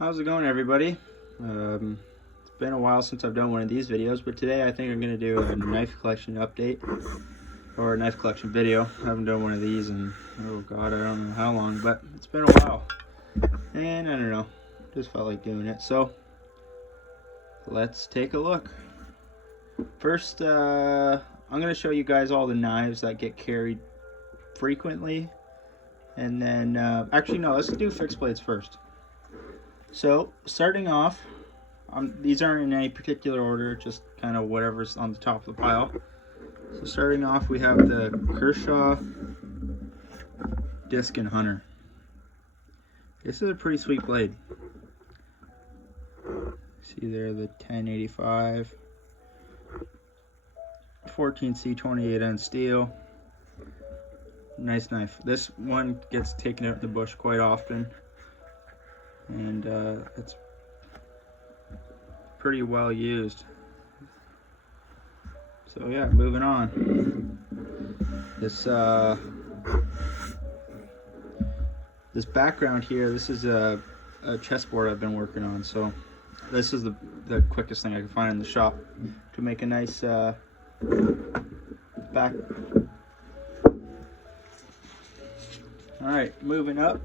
How's it going, everybody? It's been a while since I've done one of these videos, but today I think I'm going to do a knife collection update or a knife collection video. I haven't done one of these in, oh god, I don't know how long, but it's been a while. And I don't know, just felt like doing it. So let's take a look. First, I'm going to show you guys all the knives that get carried frequently. And then, actually no, let's do fixed blades first. So, starting off, these aren't in any particular order, just kind of whatever's on the top of the pile. So starting off, we have the Kershaw Disc and Hunter. This is a pretty sweet blade. See there, the 1085, 14C 28N steel. Nice knife. This one gets taken out in the bush quite often. And it's pretty well used. So yeah, moving on. This background here, this is a chessboard I've been working on. So this is the quickest thing I can find in the shop to make a nice back. All right, moving up.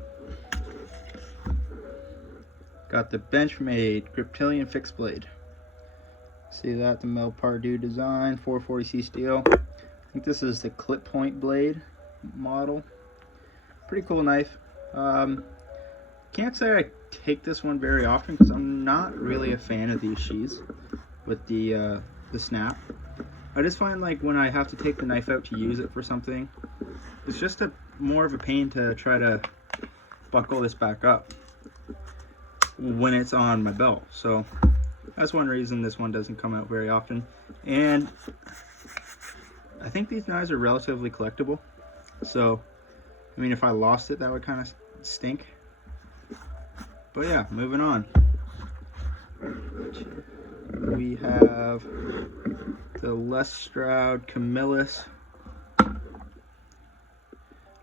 Got the Benchmade Griptilian fixed blade. See that, the Mel Pardue design, 440C steel. I think this is the clip point blade model. Pretty cool knife. Can't say I take this one very often because I'm not really a fan of these sheaths with the snap. I just find like when I have to take the knife out to use it for something, it's just more of a pain to try to buckle this back up when it's on my belt. So that's one reason this one doesn't come out very often. And I think these knives are relatively collectible, so I mean if I lost it that would kind of stink. But yeah, moving on, we have the Schrade Camillus.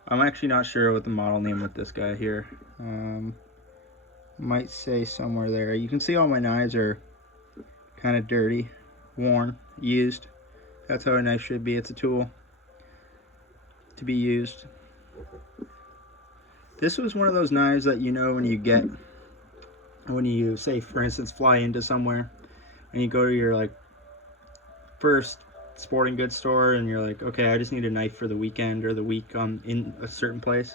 I'm actually not sure what the model name with this guy here. Might say somewhere there. You can see all my knives are kind of dirty, worn, used. That's how a knife should be. It's a tool to be used. This was one of those knives that you know when you say, for instance, fly into somewhere and you go to your like first sporting goods store and you're like, okay, I just need a knife for the weekend or the week in a certain place,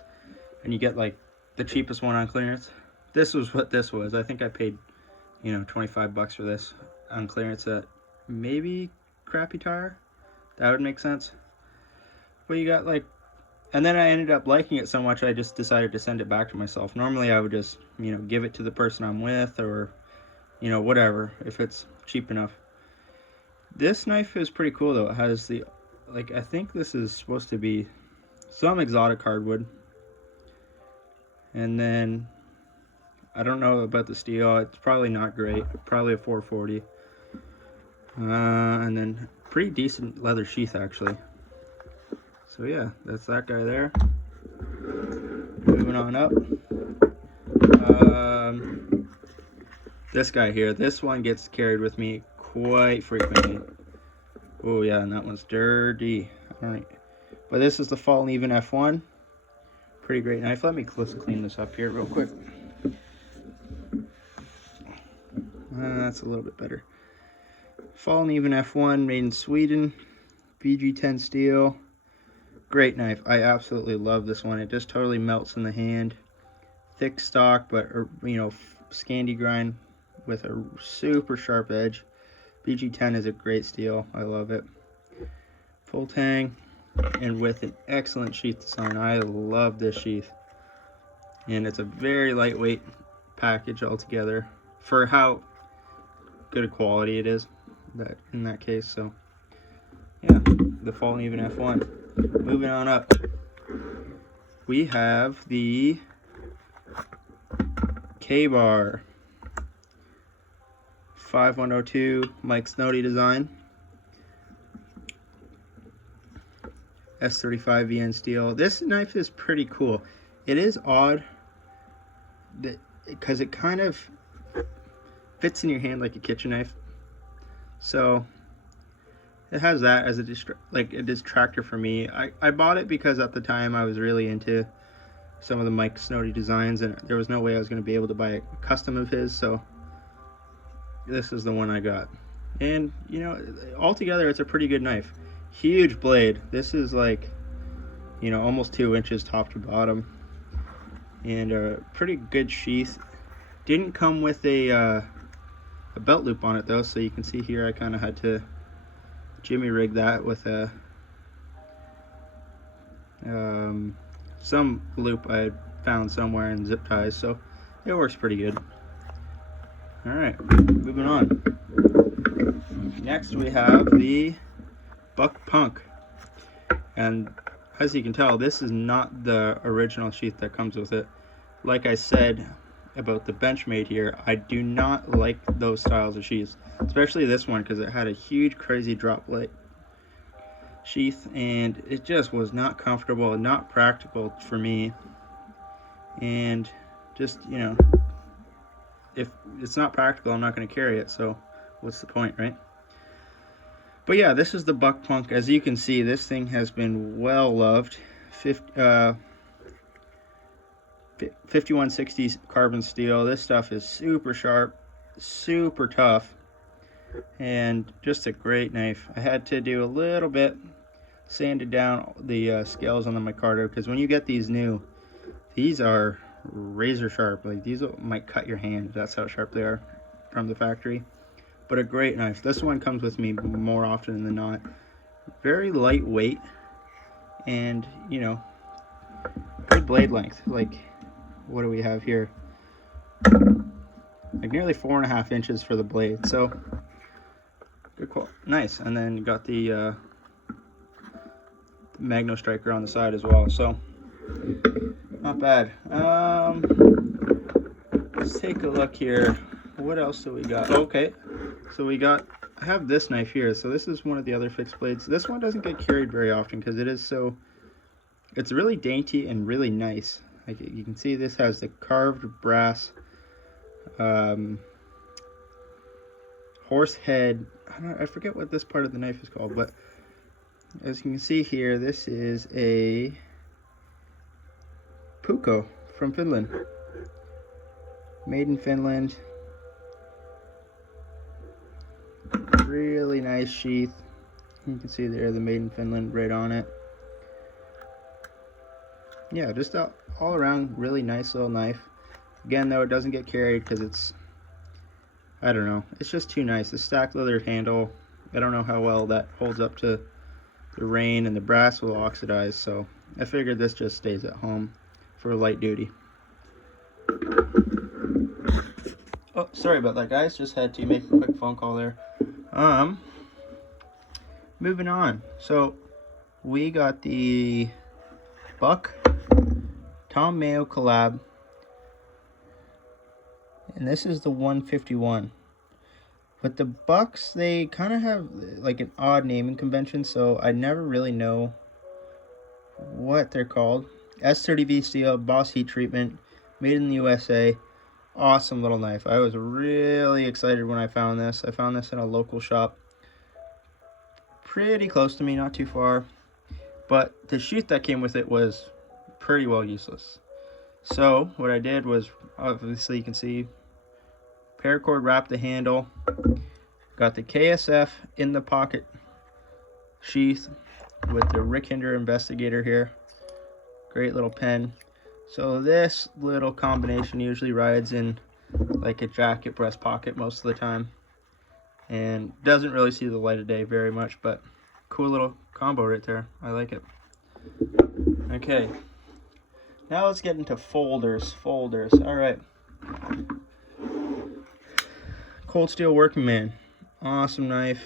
and you get like the cheapest one on clearance. This was what this was. I think I paid, you know, 25 bucks for this on clearance at maybe Crappy Tire. That would make sense. But you got like, and then I ended up liking it so much I just decided to send it back to myself. Normally I would just, you know, give it to the person I'm with or, you know, whatever, if it's cheap enough. This knife is pretty cool though. It has the, like, I think this is supposed to be some exotic hardwood. And then I don't know about the steel. It's probably not great. Probably a 440. And then pretty decent leather sheath actually. So yeah, that's that guy there. Moving on up. This guy here. This one gets carried with me quite frequently. Oh yeah, and that one's dirty. Alright. But this is the Fall and Even F1. Pretty great knife. Let me clean this up here real quick. That's a little bit better. Fall and Even F1, made in Sweden. BG10 steel. Great knife. I absolutely love this one. It just totally melts in the hand. Thick stock, but you know, Scandi grind with a super sharp edge. BG10 is a great steel. I love it. Full tang and with an excellent sheath design. I love this sheath. And it's a very lightweight package altogether for how good a quality it is in that case. So yeah, the Fall and Even F1. Moving on up, we have the KBar 5102 Mike Snowdy design. S35 VN steel. This knife is pretty cool. It is odd that because it kind of fits in your hand like a kitchen knife. So it has that as a distractor for me. I bought it because at the time I was really into some of the Mike Snowdy designs, and there was no way I was going to be able to buy a custom of his, so this is the one I got. And you know, altogether it's a pretty good knife. Huge blade. This is like, you know, almost 2 inches top to bottom, and a pretty good sheath. Didn't come with a belt loop on it though, so you can see here I kind of had to jimmy rig that with a some loop I had found somewhere in zip ties, so it works pretty good. Alright, moving on. Next we have the Buck Punk, and as you can tell, this is not the original sheath that comes with it. Like I said about the Benchmade here, I do not like those styles of sheaths, especially this one, because it had a huge crazy drop light sheath and it just was not comfortable and not practical for me. And just, you know, if it's not practical, I'm not going to carry it, so what's the point, right? But yeah, this is the Buck Punk. As you can see, this thing has been well loved. 5160 carbon steel. This stuff is super sharp, super tough, and just a great knife. I had to do a little bit, sanded down the scales on the micarta, because when you get these new, these are razor sharp. Like, these might cut your hand. That's how sharp they are from the factory. But a great knife. This one comes with me more often than not. Very lightweight, and you know, good blade length. Like, what do we have here? Like nearly 4.5 inches for the blade. So good quality. Nice. And then you got the Magno striker on the side as well. So not bad. Let's take a look here. What else do we got? Okay, so I have this knife here. So this is one of the other fixed blades. This one doesn't get carried very often because it's really dainty and really nice. Like, you can see this has the carved brass horse head. I forget what this part of the knife is called, but as you can see here, this is a Puko from Finland. Made in Finland. Really nice sheath. You can see there the Made in Finland right on it. Yeah, just all around really nice little knife. Again, though, it doesn't get carried because it's, I don't know, it's just too nice. The stacked leather handle, I don't know how well that holds up to the rain, and the brass will oxidize, so I figured this just stays at home for light duty. Oh, sorry about that, guys. Just had to make a quick phone call there. Moving on. So we got the Buck Tom Mayo collab, and this is the 151. But the Bucks, they kind of have like an odd naming convention, so I never really know what they're called. S30V steel, boss heat treatment, made in the USA. Awesome little knife. I was really excited when I found this. I found this in a local shop pretty close to me, not too far. But the sheath that came with it was pretty well useless. So what I did was, obviously you can see, paracord wrapped the handle, got the KSF in the pocket sheath with the Rick Hinder Investigator here. Great little pen. So this little combination usually rides in like a jacket breast pocket most of the time, and doesn't really see the light of day very much, but cool little combo right there. I like it. Okay, now let's get into folders. All right, Cold Steel Working Man, awesome knife.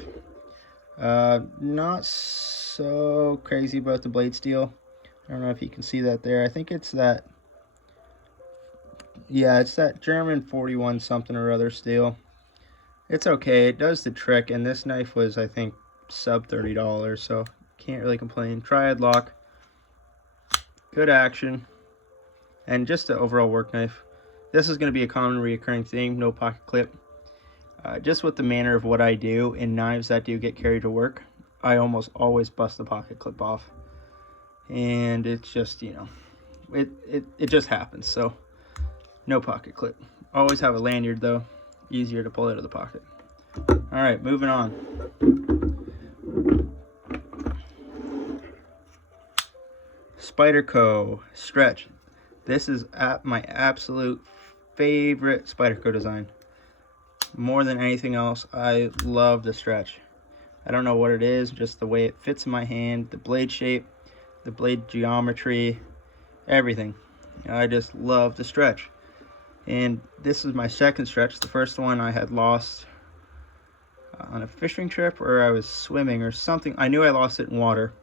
Not so crazy about the blade steel. I don't know if you can see that there. I think it's that, yeah, it's that German 41 something or other steel. It's okay, it does the trick, and this knife was, I think, sub $30, so can't really complain. Triad lock, good action, and just an overall work knife. This is going to be a common recurring theme, no pocket clip. Just with the manner of what I do in knives that do get carried to work, I almost always bust the pocket clip off. And it's just, you know, it just happens. So no pocket clip. Always have a lanyard though, easier to pull out of the pocket. All right, moving on. Spyderco stretch. This is my absolute favorite Spyderco design. More than anything else, I love the stretch. I don't know what it is, just the way it fits in my hand, the blade shape, the blade geometry, everything. I just love the stretch. And this is my second stretch. The first one I had lost on a fishing trip, or I was swimming or something. I knew I lost it in water.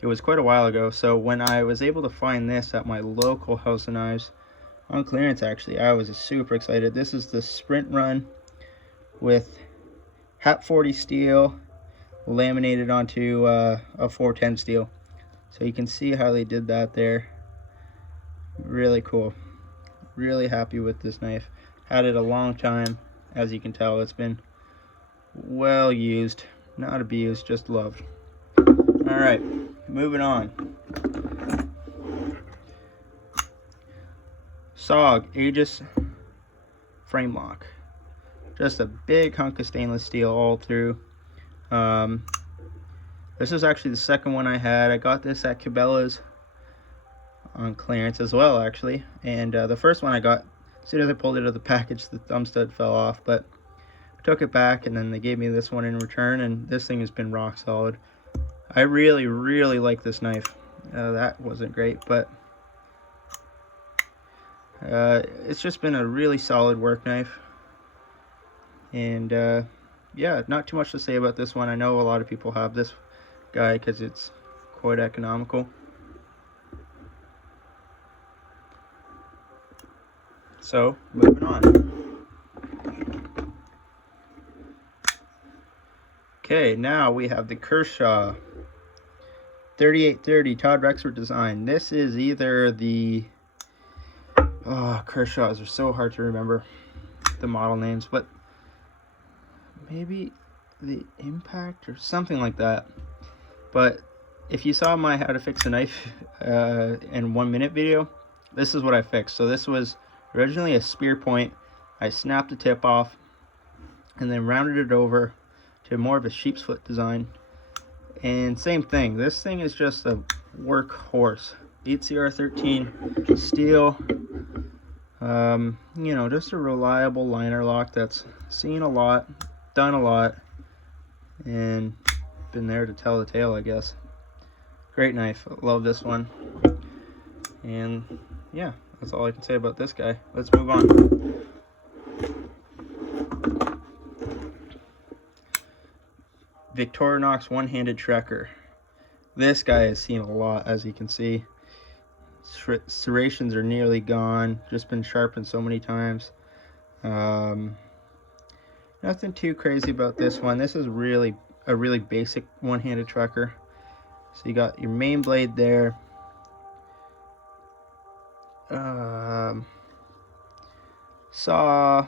It was quite a while ago. So when I was able to find this at my local House of Knives, on clearance actually, I was super excited. This is the Sprint Run with Hat 40 steel laminated onto a 410 steel. So you can see how they did that there. Really cool. Really happy with this knife. Had it a long time. As you can tell, it's been well used, not abused, just loved. All right, moving on. SOG Aegis frame lock. Just a big hunk of stainless steel all through. This is actually the second one I had. I got this at Cabela's on clearance as well, actually. And the first one I got, as soon as I pulled it out of the package, the thumb stud fell off. But I took it back, and then they gave me this one in return, and this thing has been rock solid. I really, really like this knife. That wasn't great, but it's just been a really solid work knife. And yeah, not too much to say about this one. I know a lot of people have this guy because it's quite economical. So, moving on. Okay, now we have the Kershaw 3830 Todd Rexford design. This is either the... Oh, Kershaws are so hard to remember the model names, but maybe the Impact or something like that. But if you saw my how to fix a knife in 1 minute video, this is what I fixed. So this was originally a spear point. I snapped the tip off and then rounded it over to more of a sheep's foot design. And same thing, this thing is just a workhorse. ECR13 steel. You know, just a reliable liner lock that's seen a lot, done a lot, and been there to tell the tale, I guess. Great knife. Love this one. And yeah, that's all I can say about this guy. Let's move on. Victorinox one-handed Trekker. This guy has seen a lot, as you can see. Serrations are nearly gone. Just been sharpened so many times. Nothing too crazy about this one. This is really a really basic one-handed Trekker. So you got your main blade there. Saw,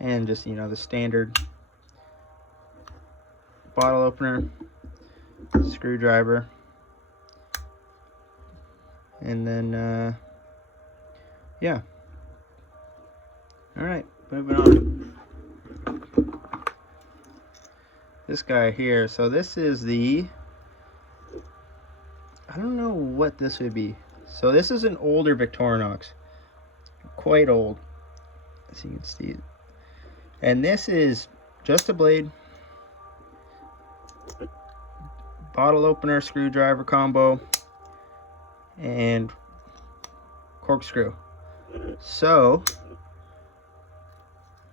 and just, you know, the standard bottle opener, screwdriver, and then yeah. All right, moving on. This guy here. So this is the, I don't know what this would be. So this is an older Victorinox, quite old, as you can see. And this is just a blade, bottle opener, screwdriver combo, and corkscrew. So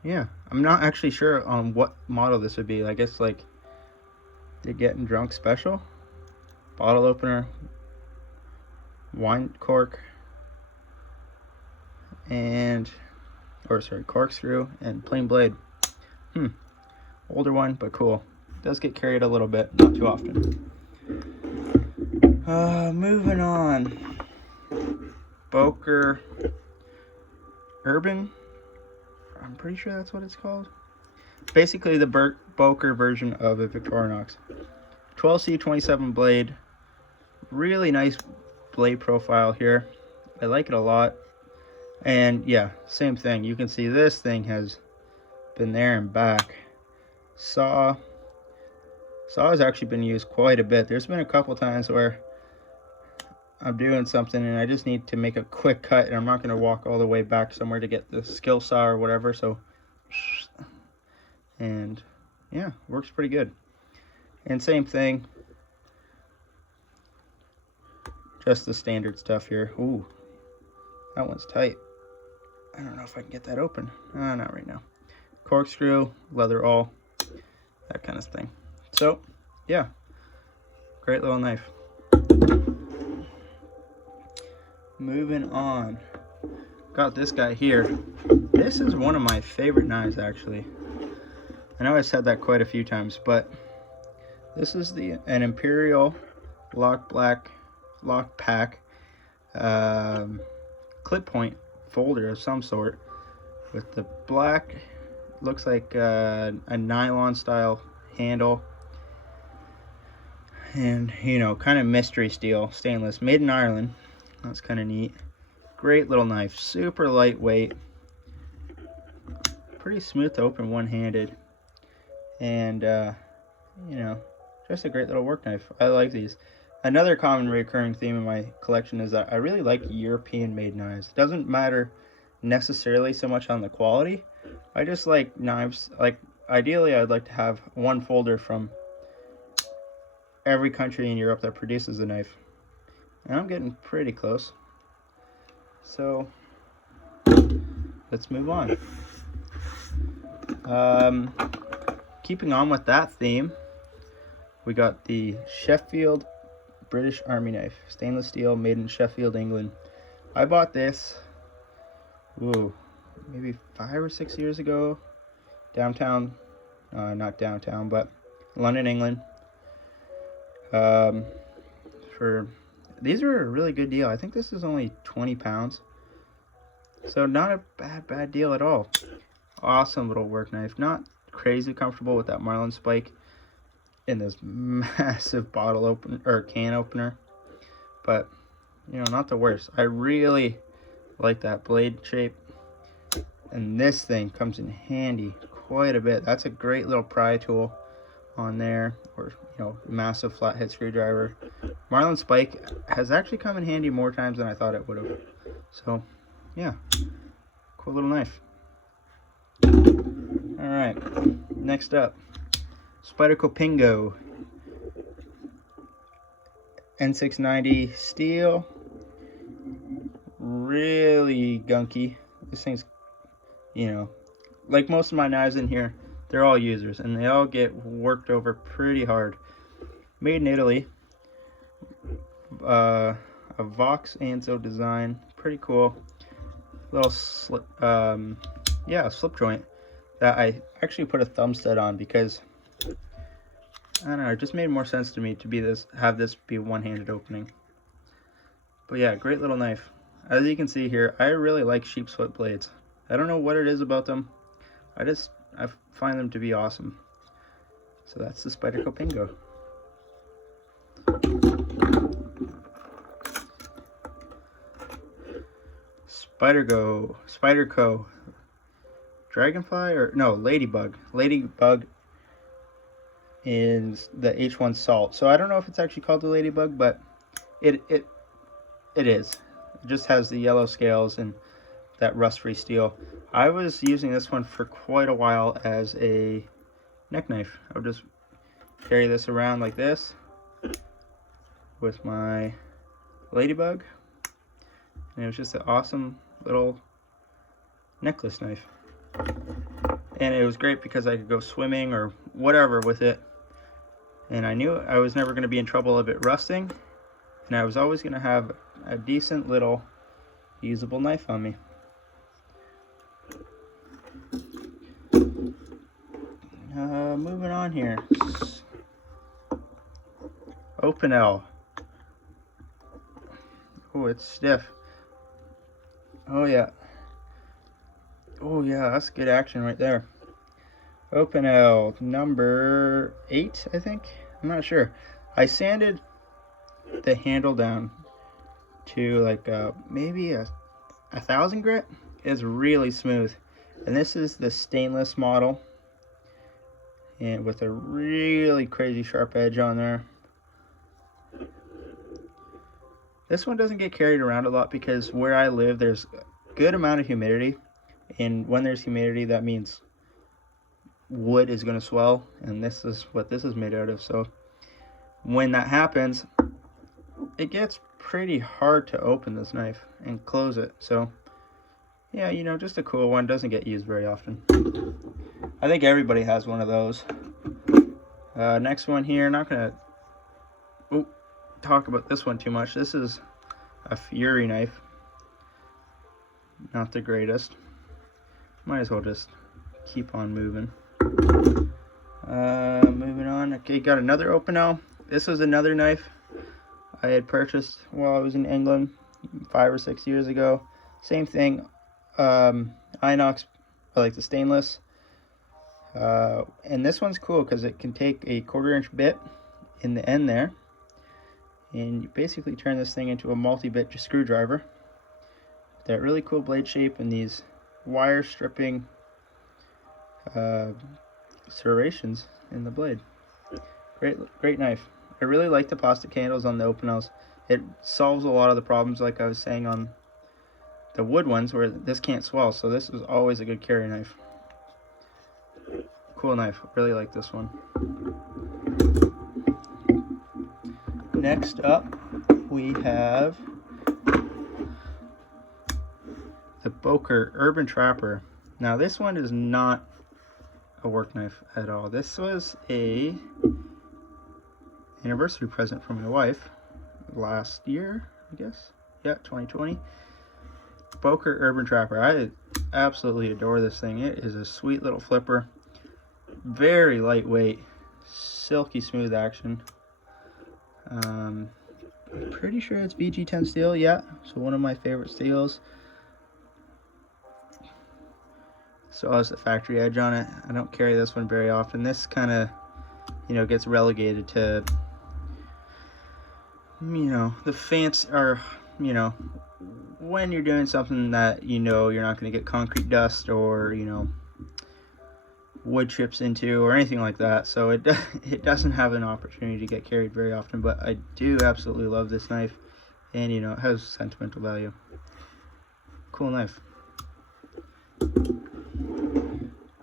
yeah, I'm not actually sure on what model this would be. I guess like the Getting Drunk special. Bottle opener, wine cork, and corkscrew, and plain blade. Older one, but cool. Does get carried a little bit, not too often. Moving on. Poker Urban. I'm pretty sure that's what it's called. Basically the Poker version of a Victorinox. 12C 27 blade. Really nice blade profile here. I like it a lot. And yeah, same thing. You can see this thing has been there and back. Saw has actually been used quite a bit. There's been a couple times where I'm doing something and I just need to make a quick cut, and I'm not going to walk all the way back somewhere to get the skill saw or whatever. So, and yeah, works pretty good. And same thing, just the standard stuff here. Ooh, that one's tight. I don't know if I can get that open. Not right now. Corkscrew, leather awl, that kind of thing. So, yeah, great little knife. Moving on, got this guy here. This is one of my favorite knives, actually. I know I said that quite a few times, but this is an Imperial lock pack clip point folder of some sort with the black, looks like a nylon style handle, and you know, kind of mystery steel, stainless, made in Ireland. That's kind of neat. Great little knife, super lightweight, pretty smooth to open one-handed, and you know, just a great little work knife. I like these. Another common recurring theme in my collection is that I really like European made knives. It doesn't matter necessarily so much on the quality. I just like knives, like ideally I'd like to have one folder from every country in Europe that produces a knife. And I'm getting pretty close. So let's move on. Keeping on with that theme, we got the Sheffield British Army knife, stainless steel, made in Sheffield, England. I bought this, maybe 5 or 6 years ago, downtown, not downtown, but London, England. These are a really good deal. I think this is only 20 pounds. So not a bad deal at all. Awesome little work knife. Not crazy comfortable with that marlin spike in this massive bottle opener or can opener. But, you know, not the worst. I really like that blade shape. And this thing comes in handy quite a bit. That's a great little pry tool on there, or you know, massive flathead screwdriver. Marlin spike has actually come in handy more times than I thought it would have. So yeah, cool little knife. All right, next up, Spyderco Pingo N690 steel. Really gunky. This thing's, you know, like most of my knives in here, they're all users, and they all get worked over pretty hard. Made in Italy. A Vox Anzo design. Pretty cool. Little slip, slip joint that I actually put a thumb stud on because, I don't know, it just made more sense to me to have this be a one-handed opening. But yeah, great little knife. As you can see here, I really like sheep's foot blades. I don't know what it is about them. I find them to be awesome. So that's the Spyderco Pingo. Spyderco Dragonfly, or no, Ladybug. Ladybug is the H1 Salt. So I don't know if it's actually called the Ladybug, but it is. It just has the yellow scales and that rust-free steel. I was using this one for quite a while as a neck knife. I would just carry this around like this with my Ladybug, and it was just an awesome little necklace knife. And it was great because I could go swimming or whatever with it, and I knew I was never going to be in trouble of it rusting, and I was always going to have a decent little usable knife on me. Moving on here. Open L. Oh, it's stiff. Oh yeah. Oh yeah, that's good action right there. Open L, number 8, I think. I'm not sure. I sanded the handle down to like maybe a 1,000 grit. It's really smooth. And this is the stainless model, and with a really crazy sharp edge on there. This one doesn't get carried around a lot because where I live there's a good amount of humidity, and when there's humidity that means wood is going to swell, and this is what this is made out of. So when that happens, it gets pretty hard to open this knife and close it. So yeah, you know, just a cool one. Doesn't get used very often. I think everybody has one of those. Next one here, not gonna talk about this one too much. This is a Fury knife. Not the greatest. Might as well just keep on moving. Moving on. Okay, got another Open L. This was another knife I had purchased while I was in England 5 or 6 years ago. Same thing. Inox, I like the stainless. And this one's cool because it can take a 1/4 inch bit in the end there, and you basically turn this thing into a multi-bit screwdriver. That really cool blade shape and these wire stripping serrations in the blade. Great knife. I really like the plastic handles on the Open Ls. It solves a lot of the problems, like I was saying, on the wood ones where this can't swell. So this is always a good carry knife. Cool knife. Really like this one. Next up, we have the Poker Urban Trapper. Now this one is not a work knife at all. This was a anniversary present from my wife last year, I guess. Yeah, 2020. Poker Urban Trapper. I absolutely adore this thing. It is a sweet little flipper. Very lightweight, silky smooth action. I'm pretty sure it's VG10 steel, yeah. So one of my favorite steels. So has the factory edge on it. I don't carry this one very often. This kind of, you know, gets relegated to, you know, the fancy, or, you know, when you're doing something that you know you're not going to get concrete dust or, you know, wood chips into or anything like that. So it doesn't have an opportunity to get carried very often, but I do absolutely love this knife, and, you know, it has sentimental value. Cool knife.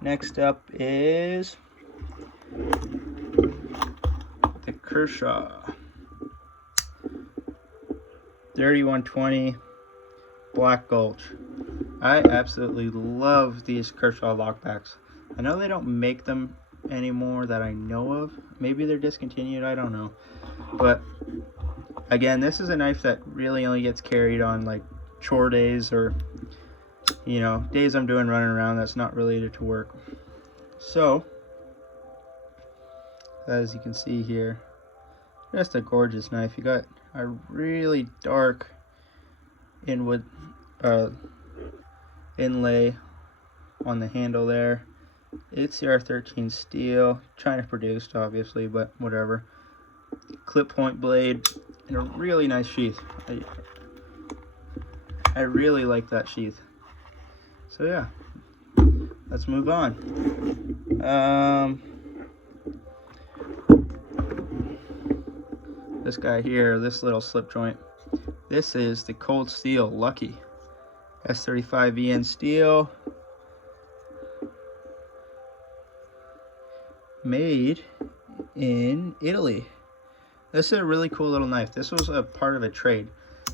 Next up is the Kershaw 3120 Black Gulch. I absolutely love these Kershaw lockbacks. I know they don't make them anymore that I know of. Maybe they're discontinued, I don't know. But again, this is a knife that really only gets carried on like chore days, or, you know, days I'm doing running around that's not related to work. So, as you can see here, just a gorgeous knife. You got a really dark inwood inlay on the handle there. It's CR13 steel, China produced obviously, but whatever. Clip point blade and a really nice sheath. I really like that sheath. So yeah, let's move on. This guy here, this little slip joint, this is the Cold Steel Lucky S35VN steel, made in Italy. This is a really cool little knife. This was a part of a trade,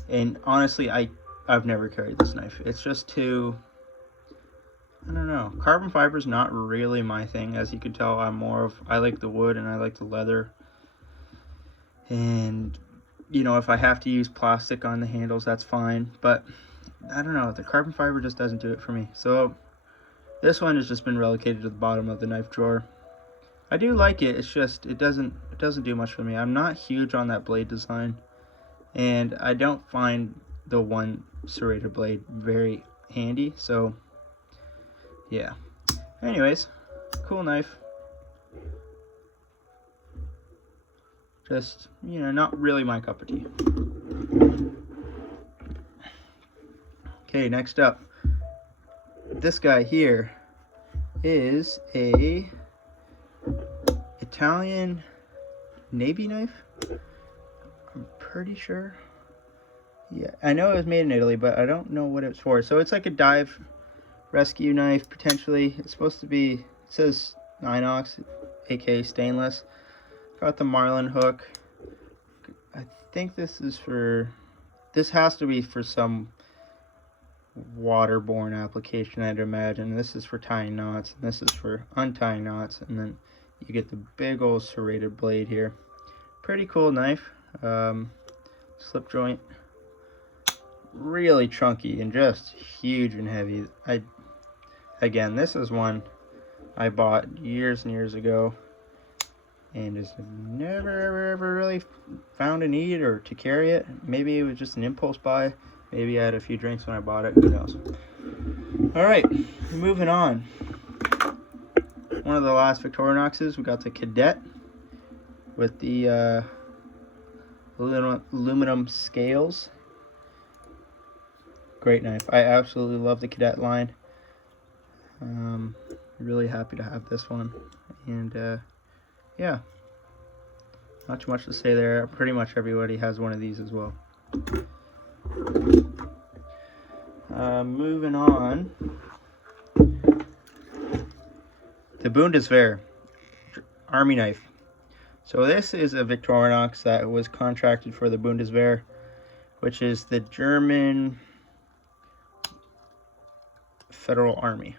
and honestly I've never carried this knife. It's just too, I don't know, carbon fiber is not really my thing. As you can tell, I like the wood and I like the leather, and, you know, if I have to use plastic on the handles, that's fine, but I don't know, the carbon fiber just doesn't do it for me. So this one has just been relegated to the bottom of the knife drawer. I do like it, it's just it doesn't do much for me. I'm not huge on that blade design, and I don't find the one serrated blade very handy. So yeah. Anyways, cool knife. Just, you know, not really my cup of tea. Okay, next up. This guy here is a Italian Navy knife. I'm pretty sure. Yeah, I know it was made in Italy, but I don't know what it's for. So it's like a dive rescue knife, potentially. It's supposed to be, it says Inox, aka stainless. Got the marlin hook. I think this is for, this has to be for some waterborne application, I'd imagine. This is for tying knots, and this is for untying knots, and then you get the big old serrated blade here. Pretty cool knife. Slip joint, really chunky and just huge and heavy. Again, this is one I bought years and years ago, and just never ever really found a need or to carry it. Maybe it was just an impulse buy. Maybe I had a few drinks when I bought it. Who knows? All right, moving on. One of the last Victorinoxes, we got the Cadet with the aluminum scales. Great knife. I absolutely love the Cadet line. Really happy to have this one. And yeah, not too much to say there. Pretty much everybody has one of these as well. Moving on. The Bundeswehr Army knife. So this is a Victorinox that was contracted for the Bundeswehr, which is the German Federal Army.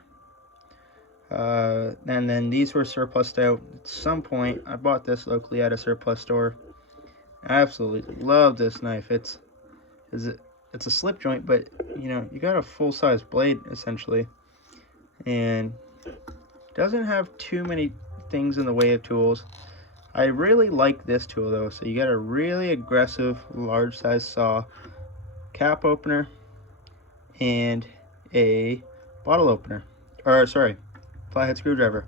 And then these were surplused out at some point. I bought this locally at a surplus store. I absolutely love this knife. It's a slip joint, but you know, you got a full-size blade essentially, and doesn't have too many things in the way of tools. I really like this tool though. So you got a really aggressive large size saw, cap opener, and a bottle opener, or sorry, flathead screwdriver,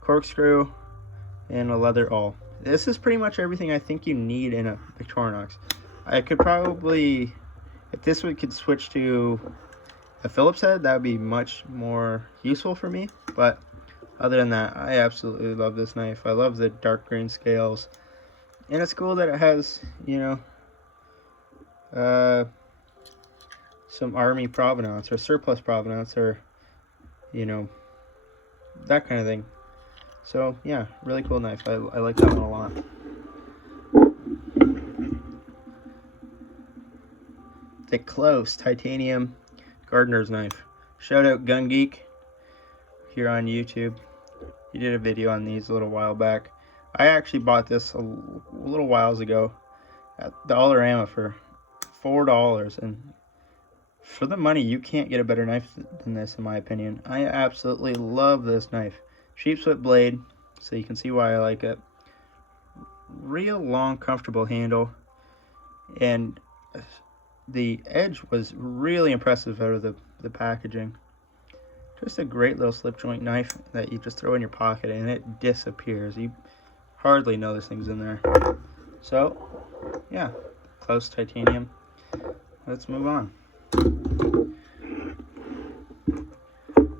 corkscrew, and a leather awl. This is pretty much everything I think you need in a Victorinox. I could probably, if this one could switch to a Phillips head, that would be much more useful for me. But other than that, I absolutely love this knife. I love the dark green scales, and it's cool that it has, you know, some army provenance or surplus provenance, or you know, that kind of thing. So yeah, really cool knife. I like that one a lot. The Close titanium gardener's knife. Shout out Gun Geek here on YouTube. He did a video on these a little while back. I actually bought this a little whiles ago at Dollarama for $4, and for the money, you can't get a better knife than this, in my opinion. I absolutely love this knife. Sheepsfoot blade, so you can see why I like it. Real long, comfortable handle, and the edge was really impressive out of the packaging. Just a great little slip joint knife that you just throw in your pocket and it disappears. You hardly know this thing's in there. So, yeah, Close titanium. Let's move on.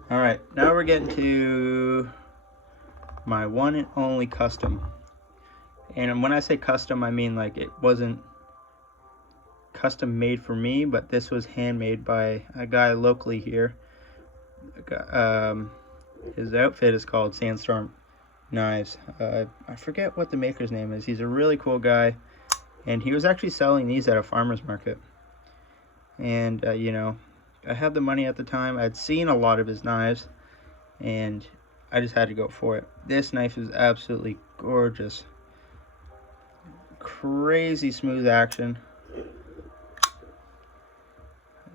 Alright, now we're getting to my one and only custom. And when I say custom, I mean like it wasn't custom made for me, but this was handmade by a guy locally here. His outfit is called Sandstorm Knives. I forget what the maker's name is. He's a really cool guy, and he was actually selling these at a farmer's market. And you know, I had the money at the time. I'd seen a lot of his knives, and I just had to go for it. This knife is absolutely gorgeous. Crazy smooth action.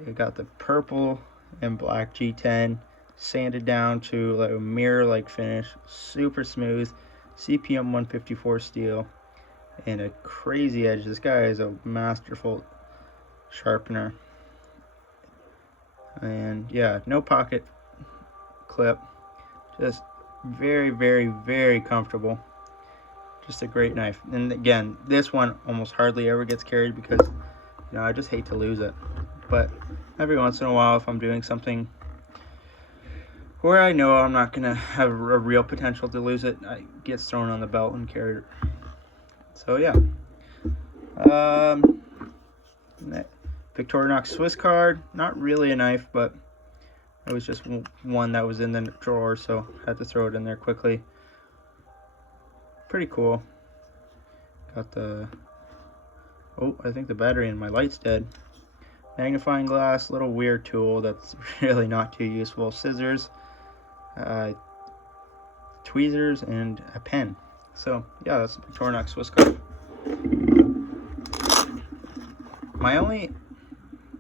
You got the purple and black G10 sanded down to like a mirror-like finish, super smooth, CPM 154 steel, and a crazy edge. This guy is a masterful sharpener. And yeah, no pocket clip. Just very, very, very comfortable. Just a great knife. And again, this one almost hardly ever gets carried because, you know, I just hate to lose it. But every once in a while, if I'm doing something where I know I'm not gonna have a real potential to lose it, it gets thrown on the belt and carried. So yeah. Victorinox Swiss card. Not really a knife, but it was just one that was in the drawer, so I had to throw it in there quickly. Pretty cool. Got the, oh, I think the battery in my light's dead. Magnifying glass, little weird tool that's really not too useful. Scissors, tweezers, and a pen. So yeah, that's a Victorinox Swiss card.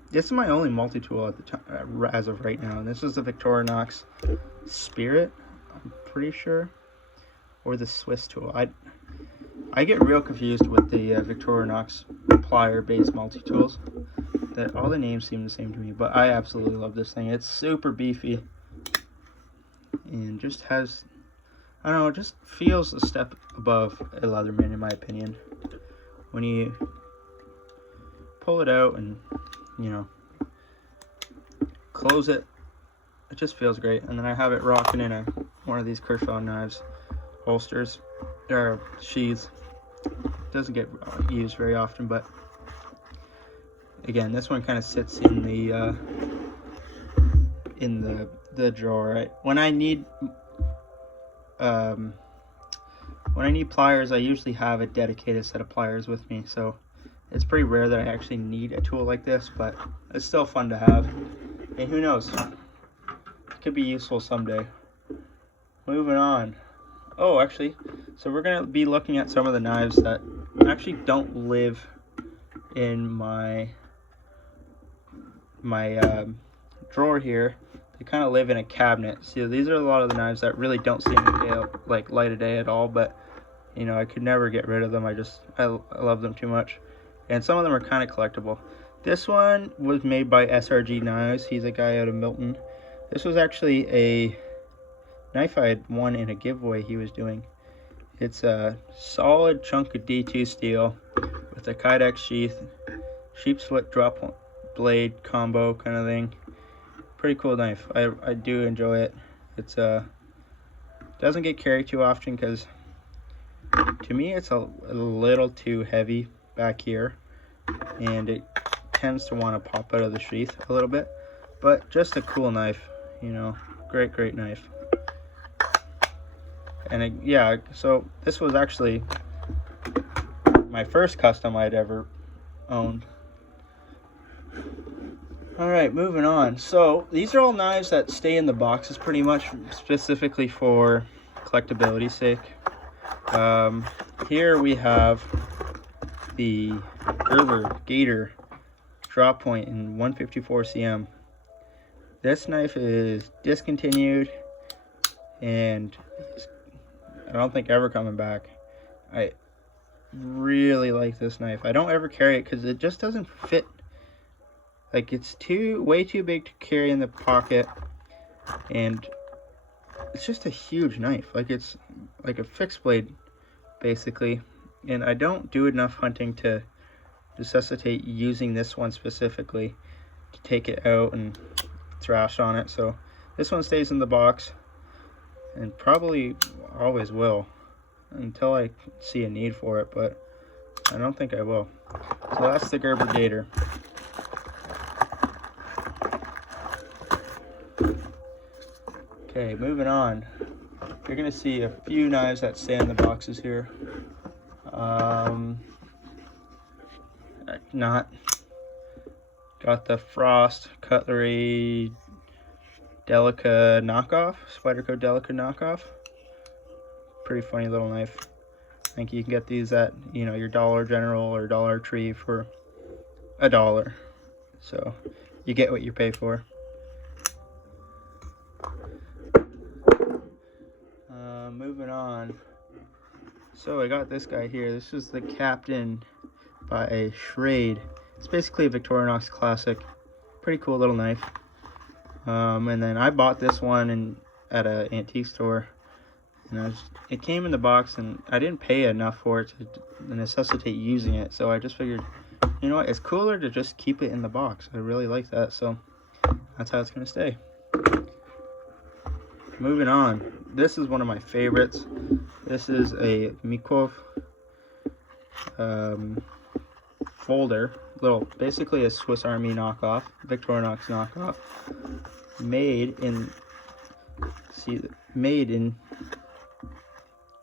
This is my only multi-tool at the time, as of right now. And this is the Victorinox Spirit, I'm pretty sure, or the Swiss tool. I get real confused with the Victorinox plier-based multi-tools. That all the names seem the same to me, but I absolutely love this thing. It's super beefy and just has, I don't know, it just feels a step above a Leatherman in my opinion. When you pull it out and, you know, close it, it just feels great. And then I have it rocking in one of these Kershaw knives holsters or sheaths. Doesn't get used very often, but again, this one kind of sits in the drawer. Right? When I need pliers, I usually have a dedicated set of pliers with me, so it's pretty rare that I actually need a tool like this, but it's still fun to have. And who knows, it could be useful someday. Moving on. Oh, actually, so we're gonna be looking at some of the knives that actually don't live in my drawer here. They kind of live in a cabinet. So these are a lot of the knives that really don't see like light of day at all, but you know, I could never get rid of them. I love them too much. And some of them are kind of collectible. This one was made by SRG Knives. He's a guy out of Milton. This was actually a knife I had won in a giveaway he was doing. It's a solid chunk of D2 steel with a Kydex sheath, sheep's foot drop blade combo kind of thing. Pretty cool knife. I do enjoy it. It's doesn't get carried too often because to me it's a little too heavy back here, and it tends to want to pop out of the sheath a little bit, but just a cool knife, you know. Great knife. And yeah, so this was actually my first custom I'd ever owned. Alright, moving on. So these are all knives that stay in the boxes pretty much, specifically for collectability's sake. Here we have the Gerber Gator drop point in 154 cm. This knife is discontinued and I don't think ever coming back. I really like this knife. I don't ever carry it because it just doesn't fit. Like, it's way too big to carry in the pocket, and it's just a huge knife. Like, it's like a fixed blade basically, and I don't do enough hunting to necessitate using this one specifically to take it out and thrash on it. So this one stays in the box and probably always will until I see a need for it, but I don't think I will. So that's the Gerber Gator. Okay, moving on. You're gonna see a few knives that stay in the boxes here. Got the Frost Cutlery Delica knockoff, Spyderco Delica knockoff. Pretty funny little knife. I think you can get these at, you know, your Dollar General or Dollar Tree for $1. So you get what you pay for. Moving on. So I got this guy here. This is the Captain by Schrade. It's basically a Victorinox classic. Pretty cool little knife. And then I bought this one, and at an antique store, and it came in the box, and I didn't pay enough for it to necessitate using it. So I just figured, you know what, it's cooler to just keep it in the box. I really like that, so that's how it's gonna stay. Moving on, this is one of my favorites. This is a Mykov folder, basically a Swiss Army knockoff, Victorinox knockoff, made in,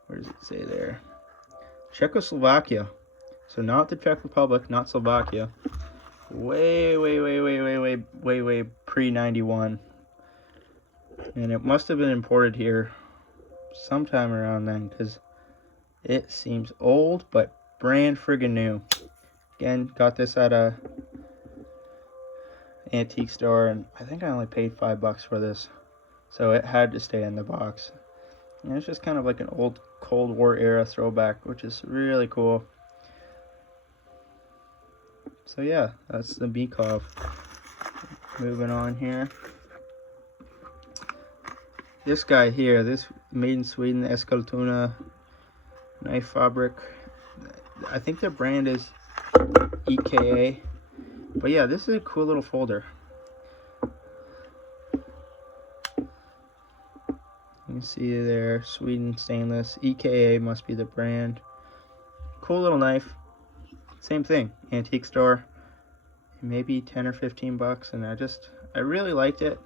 where does it say there? Czechoslovakia. So not the Czech Republic, not Slovakia. Way pre-91. And it must have been imported here sometime around then, because it seems old but brand friggin' new. Again, got this at a antique store, and I think I only paid $5 for this, so it had to stay in the box. And it's just kind of like an old Cold War era throwback, which is really cool. So yeah, that's the Mykov. Moving on here. This guy here, this made in Sweden, Eskilstuna knife fabric. I think their brand is EKA. But yeah, this is a cool little folder. You can see there, Sweden stainless. EKA must be the brand. Cool little knife. Same thing, antique store. Maybe 10 or 15 bucks, and I really liked it.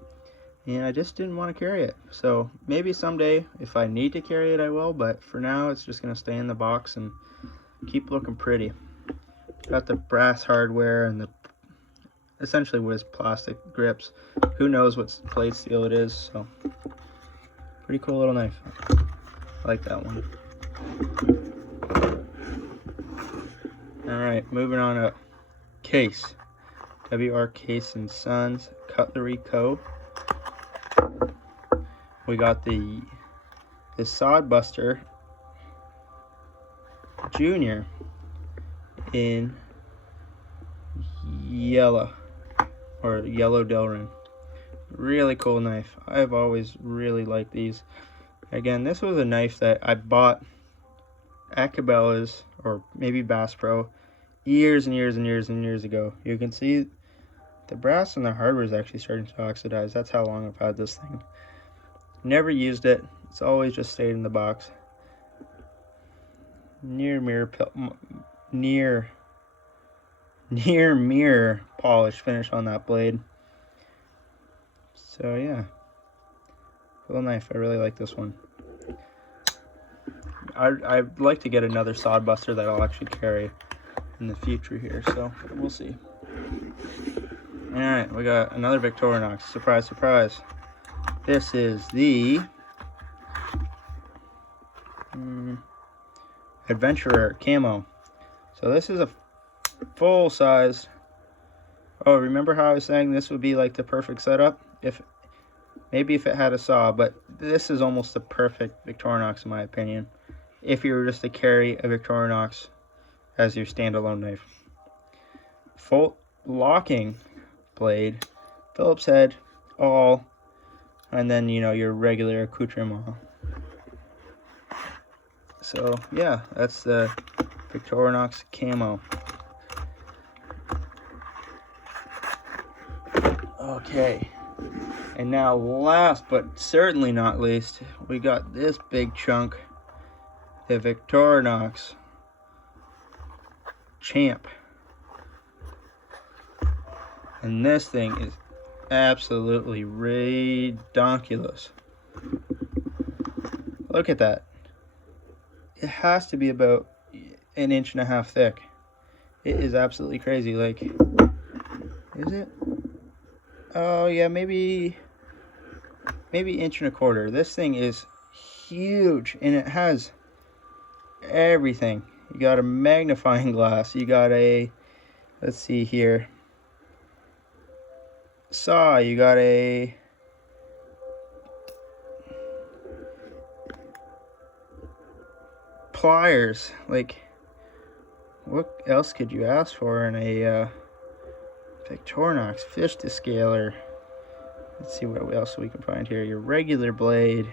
And I just didn't want to carry it. So maybe someday, if I need to carry it, I will. But for now, it's just going to stay in the box and keep looking pretty. Got the brass hardware and essentially what is plastic grips. Who knows what plate steel it is. So pretty cool little knife. I like that one. Alright, moving on up. Case. WR Case and Sons Cutlery Co. We got the Sodbuster Junior in yellow, or yellow Delrin. Really cool knife. I've always really liked these. Again, this was a knife that I bought at Cabela's, or maybe Bass Pro, years and years ago. You can see the brass and the hardware is actually starting to oxidize. That's how long I've had this thing. Never used it. It's always just stayed in the box. Near mirror polish finish on that blade. So yeah, cool knife. I really like this one. I'd like to get another Sodbuster that I'll actually carry in the future here, so we'll see. Alright, we got another Victorinox. Surprise, surprise. This is the Adventurer Camo. So this is a full-size. Oh, remember how I was saying this would be like the perfect setup? Maybe if it had a saw, but this is almost the perfect Victorinox in my opinion. If you were just to carry a Victorinox as your standalone knife. Full locking blade, Phillips head, all, and then, you know, your regular accoutrement. So yeah, that's the Victorinox Camo. Okay, and now last but certainly not least, we got this big chunk, the Victorinox Champ. And this thing is absolutely redonkulous. Look at that. It has to be about 1.5 inches thick. It is absolutely crazy. Like, is it? Oh yeah, maybe 1.25 inches. This thing is huge, and it has everything. You got a magnifying glass. You got a, let's see here, saw. You got a pliers. Like, what else could you ask for in a Victorinox? Fish descaler. let's see what else we can find here. Your regular blade.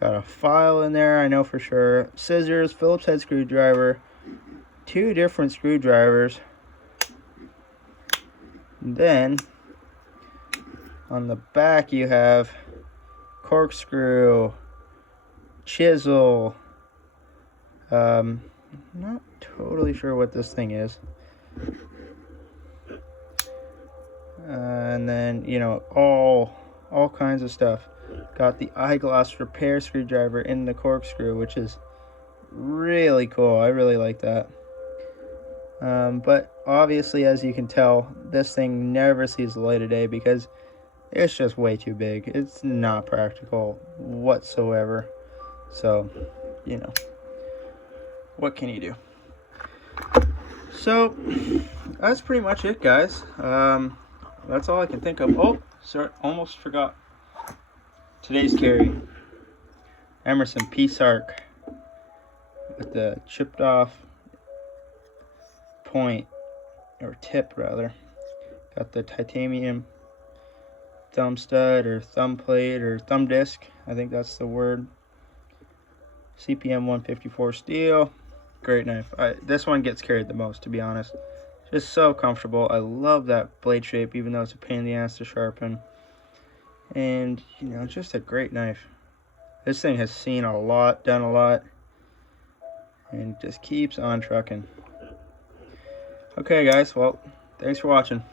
Got a file in there, I know for sure. Scissors, Phillips head screwdriver, 2 different screwdrivers. And then on the back you have corkscrew, chisel. Not totally sure what this thing is. And then, you know, all kinds of stuff. Got the eyeglass repair screwdriver in the corkscrew, which is really cool. I really like that. But obviously, as you can tell, this thing never sees the light of day because it's just way too big. It's not practical whatsoever. So, you know, what can you do? So, that's pretty much it, guys. That's all I can think of. Oh, sorry, almost forgot. Today's carry, Emerson Peace Arc with the chipped off point, or tip rather. Got the titanium thumb stud or thumb plate or thumb disc, I think that's the word. CPM 154 steel. Great knife. This one gets carried the most, to be honest. Just so comfortable. I love that blade shape, even though it's a pain in the ass to sharpen. And, you know, just a great knife. This thing has seen a lot, done a lot, and just keeps on trucking. Okay, guys, well, thanks for watching.